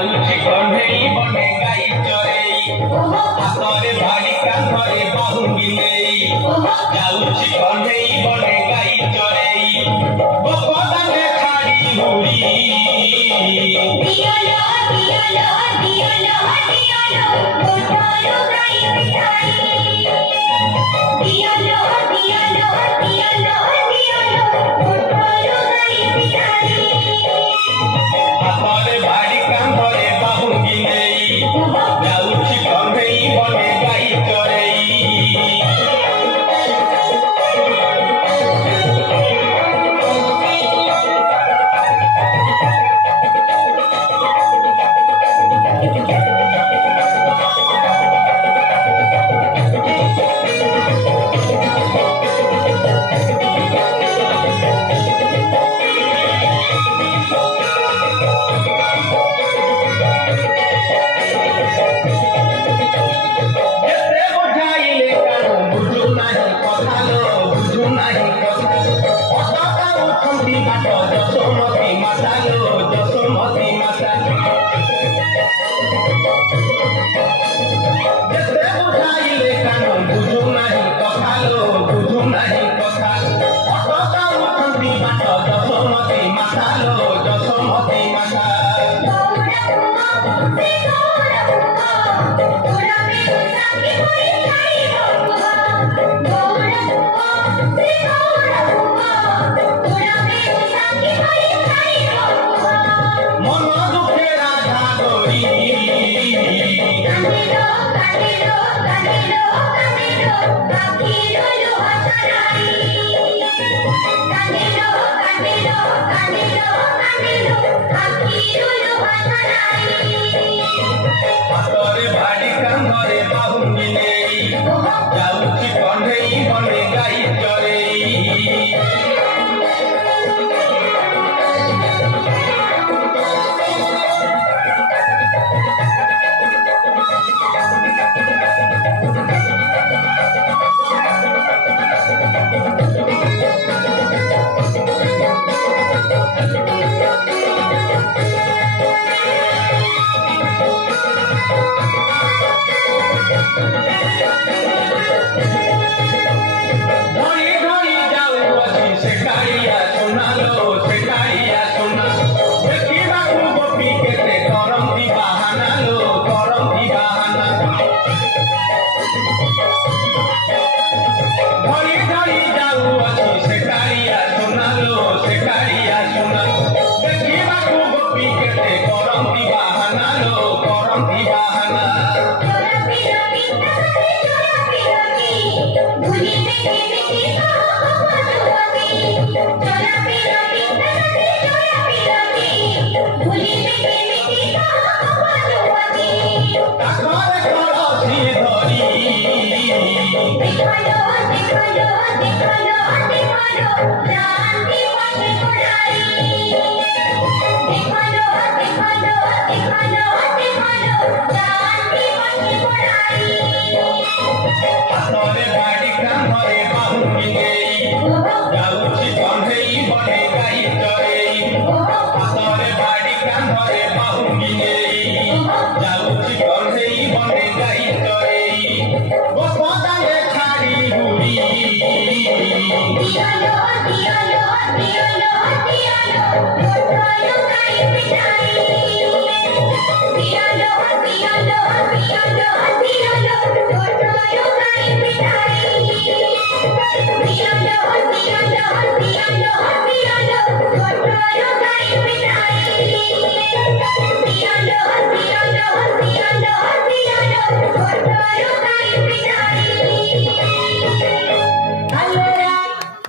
जाऊची कन्हेई बने गाई चरेई हातरे भाड़ी कांधरे बाहुंगी नेई जाऊची कन्हेई बने गाई चरेई गोपदाने छाड़ी हुरी दियालो दियालो दियालो दियालो गोठालो गाई बिठाई दियालो दियालो दियालो दियालो गोठालो गाई बिठाई हातरे भाड़ी कांधरे बाहुंगी नेई जाऊची कन्हेई बने गाई चरेई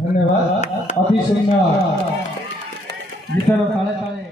धन्यवाद अति सुंदर गीतर ताले ताले